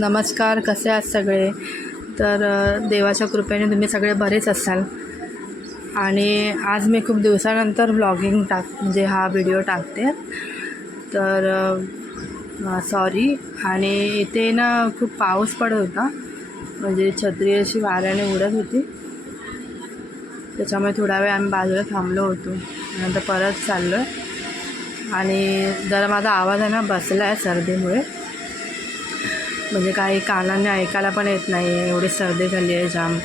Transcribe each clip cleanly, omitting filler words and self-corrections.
नमस्कार, कसे आहात सगळे? तर देवाच्या कृपेने तुम्ही सगळे बरेच असाल. आणि आज मी खूप दिवसानंतर व्लॉगिंग म्हणजे हा व्हिडिओ टाकते. तर सॉरी. आणि इथे ना खूप पाऊस पडत होता, म्हणजे छत्री अशी वाऱ्याने उडत होती. त्याच्यामुळे थोडा वेळ आम्ही बाजूला थांबलो होतो, नंतर परत चाललो आहे. आणि जरा माझा आवाज आहे ना बसला आहे सर्दीमुळे, म्हणजे काही कानाने ऐकायला पण येत नाही आहे, एवढी सर्दी झाली आहे जाम.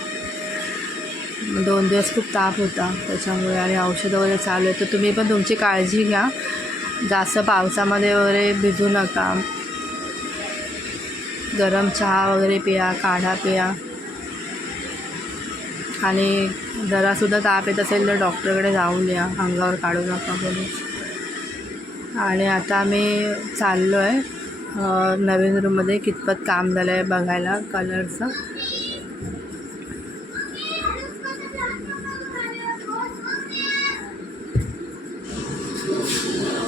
2 दिवस खूप ताप होता त्याच्यामुळे, आणि औषधं वगैरे चालू आहे. तर तुम्ही पण तुमची काळजी घ्या, जास्त पावसामध्ये वगैरे भिजू नका. गरम चहा वगैरे पिया, काढा पिया. आणि जरासुद्धा ताप येत असेल तर डॉक्टरकडे जाऊन या, अंगावर काढू नका बोलू. आणि आता आम्ही चाललो आहे नवीन रूममध्ये कितपत काम झालं आहे बघायला कलरचं.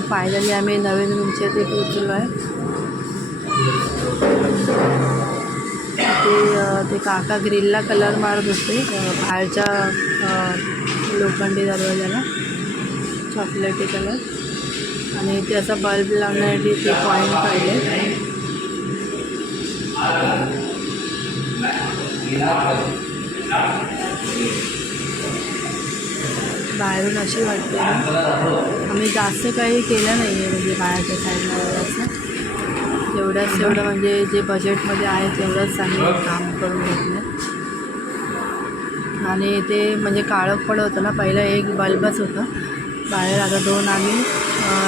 फायनली आम्ही नवीन रूमच्या इथे पोचलो आहे. ते काका ग्रिलला कलर मारत होते बाहेरच्या लोखंडी दरवाजाला, चॉकलेटी कलर. आणि त्याचा बल्ब लावण्यासाठी ते पॉईंट काढले. बाहेरून अशी वाटते ना. आम्ही जास्त काही केलं नाही आहे, म्हणजे बाहेरच्या साईडला वगैरे तेवढं म्हणजे जे बजेटमध्ये आहे तेवढंच आम्ही काम करून घेतलं. आणि ते म्हणजे काळं पडत होतं ना, पहिलं एक बल्बच होतं बाहेर, आता 2 आम्ही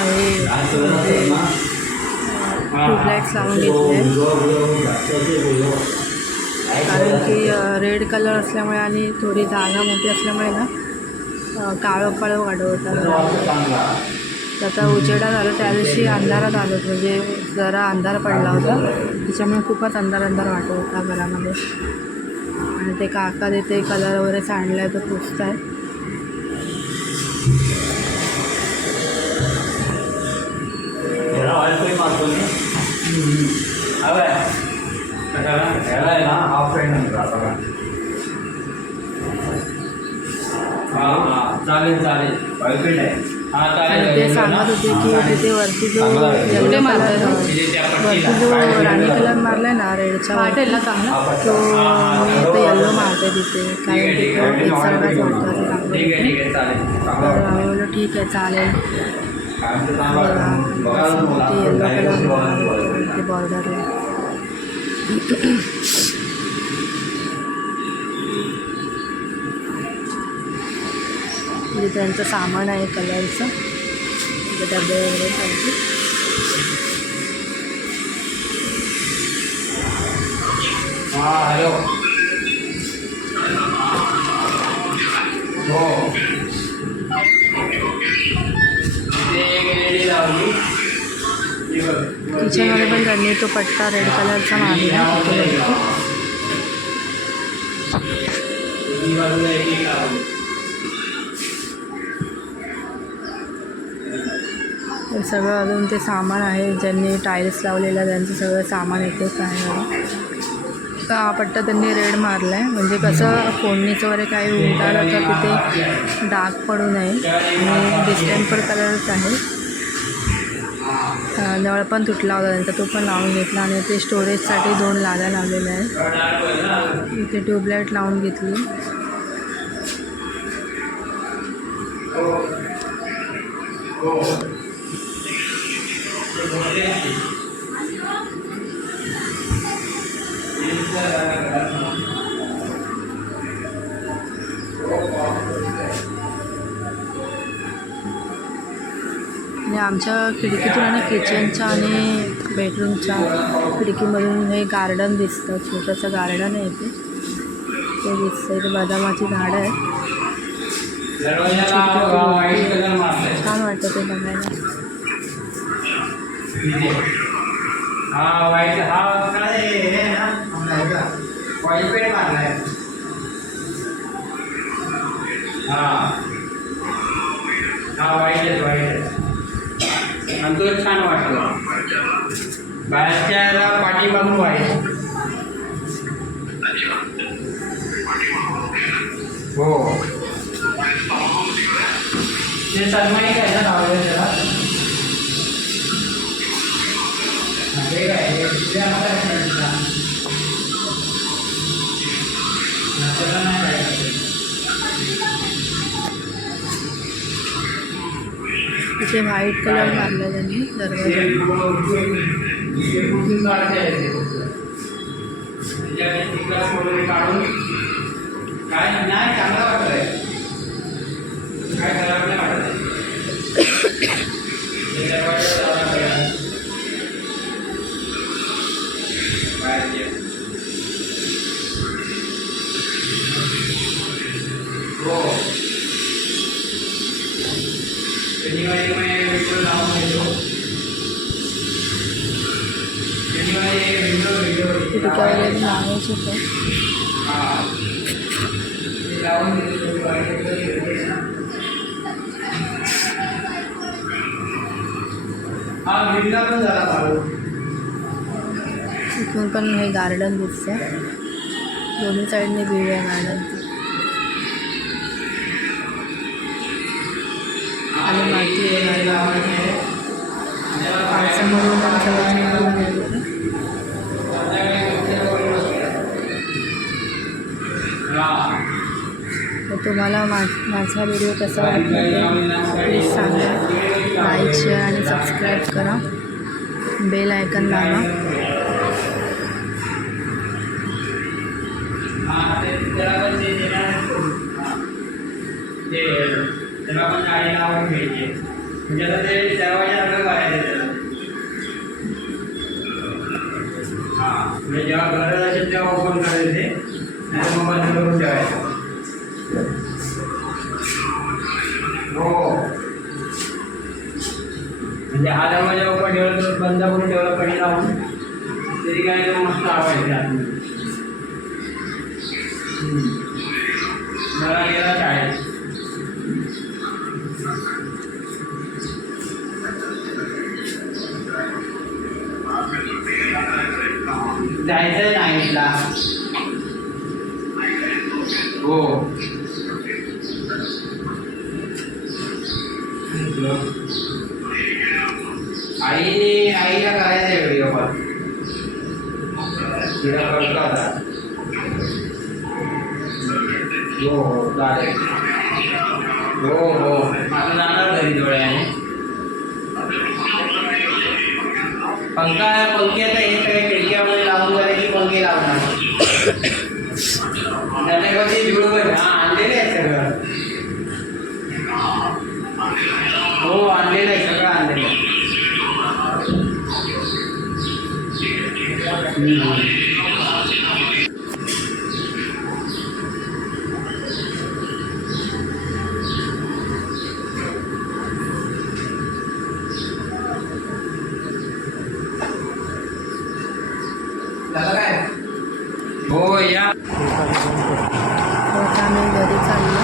हे ट्यूबलाईट्स लावून घेतले. कारण की रेड कलर असल्यामुळे आणि थोडी जागा मोठी असल्यामुळे ना काळं वाटत होता. तर आता उजेडात आलं, त्या दिवशी अंधारात आलो, म्हणजे जरा अंधार पडला होता, त्याच्यामुळे खूपच अंधार वाटत होता घरामध्ये. आणि ते काका तिथे कलर वगैरे सांडला आहे, तो पुसत आहे. ते सांगत होते की तिथे वरती जो येल्लो मारला, वरती जो राणी कलर मारला आहे ना रेडचा, वाटेल ना चांगला, तो मी तो येल्लो मारते तिथे, कारण तिथे एक सर्वात वाटतं असं सांगत होते. तर आम्ही बोललो ठीक आहे चालेल. ते येल्लो कलर ते बॉर्डरला. म्हणजे त्यांचं सामान आहे कलरचं, डबे वगैरे पाहिजे. हॅलो. हो, किचनमध्ये पण त्यांनी तो पट्टा रेड कलरचा मारला. हे सगळं अजून ते सामान आहे, ज्यांनी टाईल्स लावलेलं त्यांचं सगळं सामान येतच आहे. तर हा पट्टा त्यांनी रेड मारला आहे, म्हणजे कसं फोडणीचं वगैरे काही उलटालं तर तिथे डाग पडू नये. आणि डिस्टेंपर कलरच आहे. नळ पण तुटला होता त्यांचा, तो पण लावून घेतला. आणि ते स्टोरेजसाठी 2 लाद्या लावलेल्या आहेत. इथे ट्यूबलाईट लावून घेतली. आणि आमच्या खिडकीतून आणि किचनच्या आणि बेडरूमच्या खिडकीमधून हे गार्डन दिसतं, छोटंसं गार्डन आहे इथे, ते दिसतं. इथे बदामाची झाडं आहेत, छान वाटतं ते बघायला. वाईट आणि तो छान वाटतो. बाहेरच्या याला पाठीमागून आहे. हो ते सन्मानित आहे ना नाव आहे त्याला. ते काय ते आमचा फ्रेंडचा त्याला नाही काय इथे व्हाईट कलर मारला त्यांनी दरवाजा. काढून काय नाही चांगला वाटतंय. काय खराब नाही वाटत. हो शनिवारी मैं विंडो लावून घेतो. शनिवारी विंडो त्याच्यावर लावायचं होतं. हां ते लावून घेतो. हा विंडो पण झाला मारून. इथून पण हे गार्डन दिसतं. दोन्ही साईडने व्ह्यू आहे गार्डनची. आणि माती आहे गार्डनमध्ये. पावसामधून तर तुम्हाला माझा व्हिडिओ कसा वाटला ते प्लीज सांगा. लाईक शेअर आणि सबस्क्राईब करा. बेल आयकन दाबा. त्याला पण गाडी लावून घ्यायची. म्हणजे आता ते दरवाजा करायचं त्याला. हां म्हणजे जेव्हा गरज असेल तेव्हा ओपन करायचे. नाही मग बंद करून ठेवायचं. हो म्हणजे हा दरवाजा ओपन ठेवला तर बंद करून ठेवला कडी लावून तरी काय मस्त आवाज आहे. मला गेला शाळेत. जायचं नाईटला. हो आईला करायचं आहे व्हिडिओ कॉल. तिला करतो आता. हो हो चालेल. हो हो माझं जाणार घरी डोळ्याने. पंखी आता हे सगळे खिडक्यामध्ये लावून झाले की पंखे लावणार. त्याच्यावरती जुळवण आणलेलं आहे सगळं. हो आणलेलं आहे सगळं आणलेलं आहे. हो या आता आम्ही घरी चाललो.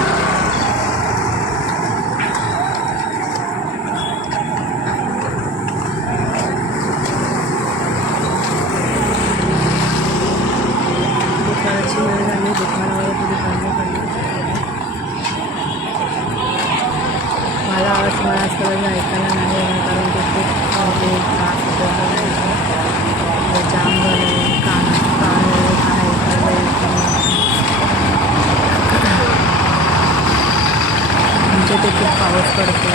दुकानाची वेळ झाली. दुकानावर थोडी बंद पडली. मला आवाज मला आजकाल ऐकायला नाही येणार कारण ते खूप म्हणजे त्रास होतो. जाम झालं कान ऐकायला येत नाही. आमच्या ते खूप पाऊस पडतो.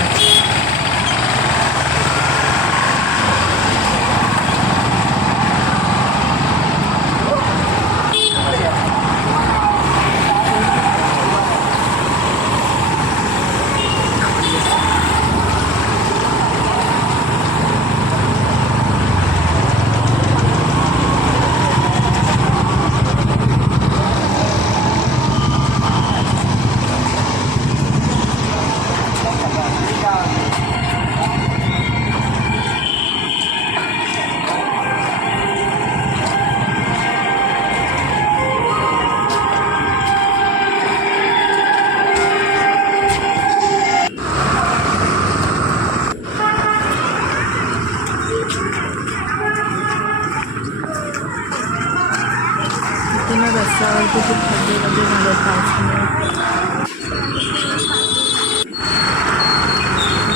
इथे मग रस्त्यावरती खूप खड्डे झाले पावसामुळे.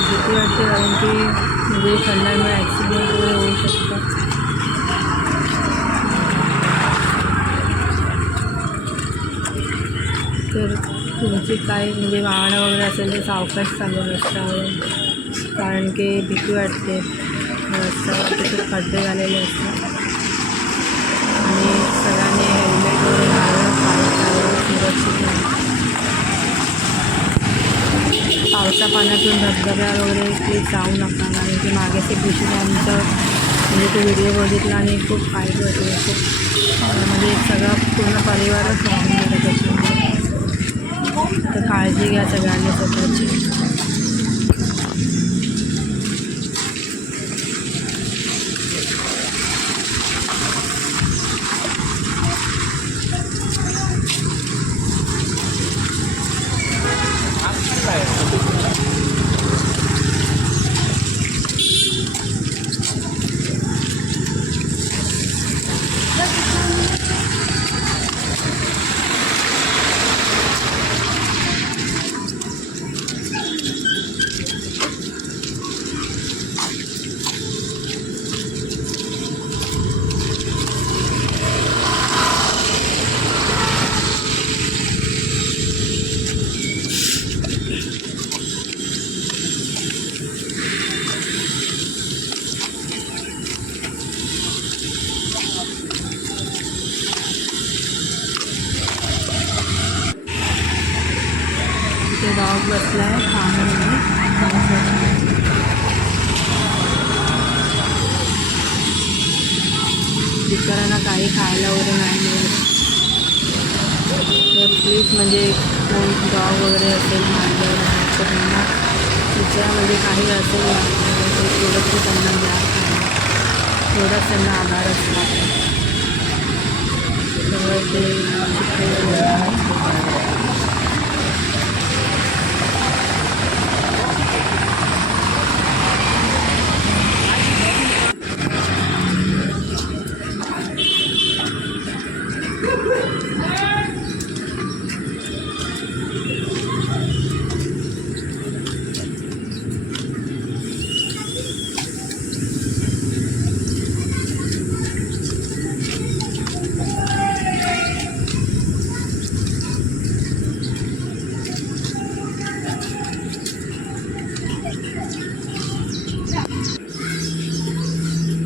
भीती वाटते कारण की म्हणजे खड्ड्यांमुळे ॲक्सिडेंट वगैरे होऊ शकतात. तर तुमची काही म्हणजे वाहनं वगैरे असेल तर सावकाश चालू रस्त्यावर, कारण की भीती वाटते. रस्त्यावरती खूप खड्डे झालेले असतात आणि सगळ्यांनी हेल्मेट वगैरे घालून पावसावर सुरक्षित राहा. पावसा पाण्यातून धबधब्या वगैरे प्लीज जाऊ नका, कारण की मागेच एक दिवशी आमचं म्हणजे तो व्हिडिओ बघितला आणि खूप फायदे होते. खूप म्हणजे सगळा पूर्ण परिवारच वाहून गेला त्याच्यामुळे. तर काळजी घ्या सगळ्यांनी स्वतःची. इथे डॉग बसला आहे पाण्यामध्ये. बिचाऱ्यांना काही खायला वगैरे नाही मिळत. तर प्लीज म्हणजे कोण डॉग वगैरे असेल मांजर तर त्यांना तिच्यामध्ये काही असेल ते थोडंसं त्यांना द्या. थोडंच त्यांना आधार असला सगळं ते शिकवलेलं आहे.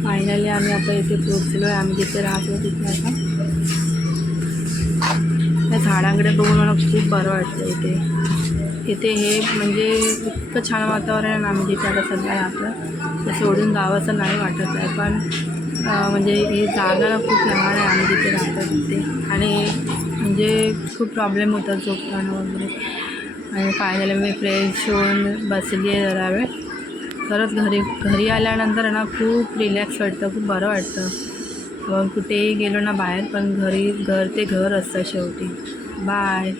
फायनली आम्ही आता इथे पोहोचलो आहे. आम्ही जिथे राहतो तिथे आता त्या झाडांकडे बघून मला खूप बरं वाटतं. इथे हे म्हणजे इतकं छान वातावरण आहे ना. आम्ही जिथे आता सध्या राहतो ते सोडून जावंसं नाही वाटत आहे. पण म्हणजे ही जागा खूप लहान आहे आम्ही जिथे राहतो तिथे, आणि म्हणजे खूप प्रॉब्लेम होतात झोपताना वगैरे. आणि फायनली मी फ्रेश होऊन बसली आहे जरा वेळ. खरंच घरी आल्यानंतर ना खूप रिलॅक्स वाटतं, खूप बरं वाटतं. मग कुठेही गेलो ना बाहेर, पण घर ते घर असतं शेवटी. बाय.